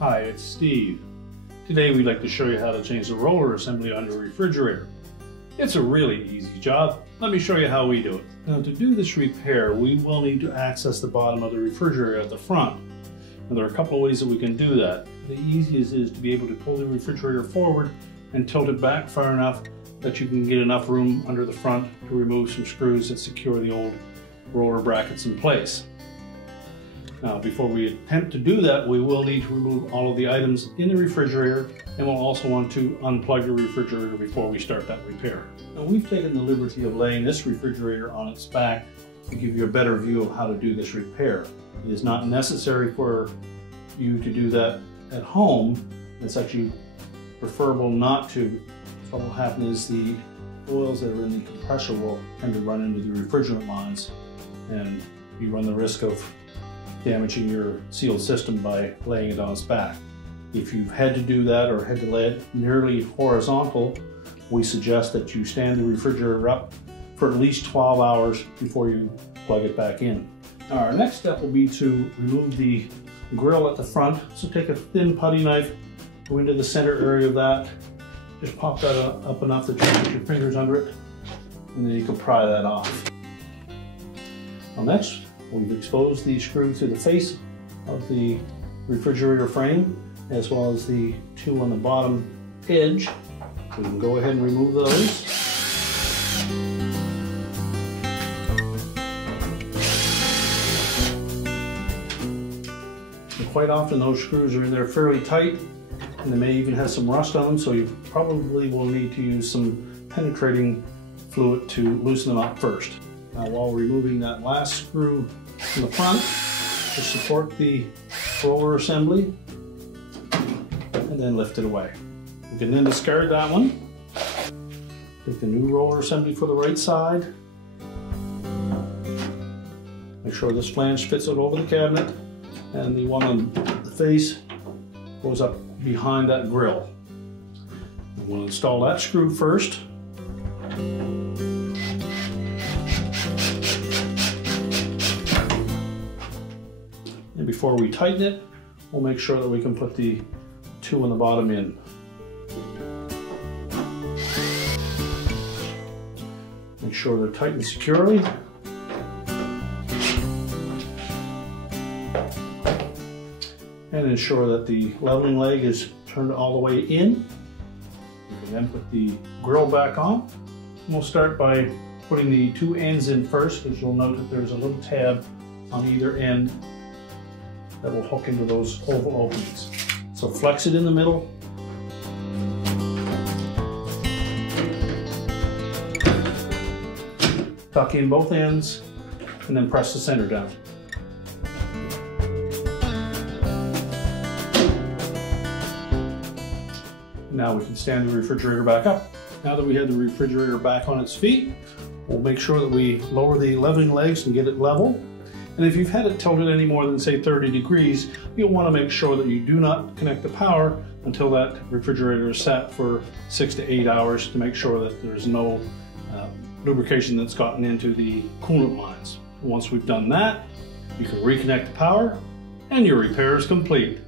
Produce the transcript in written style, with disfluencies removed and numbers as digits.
Hi, it's Steve. Today we'd like to show you how to change the roller assembly on your refrigerator. It's a really easy job. Let me show you how we do it. Now, to do this repair, we will need to access the bottom of the refrigerator at the front. And there are a couple of ways that we can do that. The easiest is to be able to pull the refrigerator forward and tilt it back far enough that you can get enough room under the front to remove some screws that secure the old roller brackets in place. Now, before we attempt to do that, we will need to remove all of the items in the refrigerator, and we'll also want to unplug the refrigerator before we start that repair. Now, we've taken the liberty of laying this refrigerator on its back to give you a better view of how to do this repair. It is not necessary for you to do that at home. It's actually preferable not to. What will happen is the oils that are in the compressor will tend to run into the refrigerant lines, and you run the risk of damaging your sealed system by laying it on its back. If you've had to do that or had to lay it nearly horizontal, we suggest that you stand the refrigerator up for at least 12 hours before you plug it back in. Now, our next step will be to remove the grill at the front. So take a thin putty knife, go into the center area of that, just pop that up enough that you can put your fingers under it, and then you can pry that off. Now, next, we've exposed the screw to the face of the refrigerator frame, as well as the two on the bottom edge. We can go ahead and remove those. And quite often those screws are in there fairly tight, and they may even have some rust on them, so you probably will need to use some penetrating fluid to loosen them up first. Now, while removing that last screw from the front to support the roller assembly, and then lift it away. We can then discard that one. Take the new roller assembly for the right side. Make sure this flange fits it over the cabinet, and the one on the face goes up behind that grill. We'll install that screw first. And before we tighten it, we'll make sure that we can put the two on the bottom in. Make sure they're tightened securely. And ensure that the leveling leg is turned all the way in. You can then put the grill back on. And we'll start by putting the two ends in first, because you'll note that there's a little tab on either end that will hook into those oval openings. So flex it in the middle. Tuck in both ends, and then press the center down. Now we can stand the refrigerator back up. Now that we have the refrigerator back on its feet, we'll make sure that we lower the leveling legs and get it level. And if you've had it tilted any more than, say, 30 degrees, you'll want to make sure that you do not connect the power until that refrigerator is set for 6 to 8 hours to make sure that there's no lubrication that's gotten into the coolant lines. Once we've done that, you can reconnect the power and your repair is complete.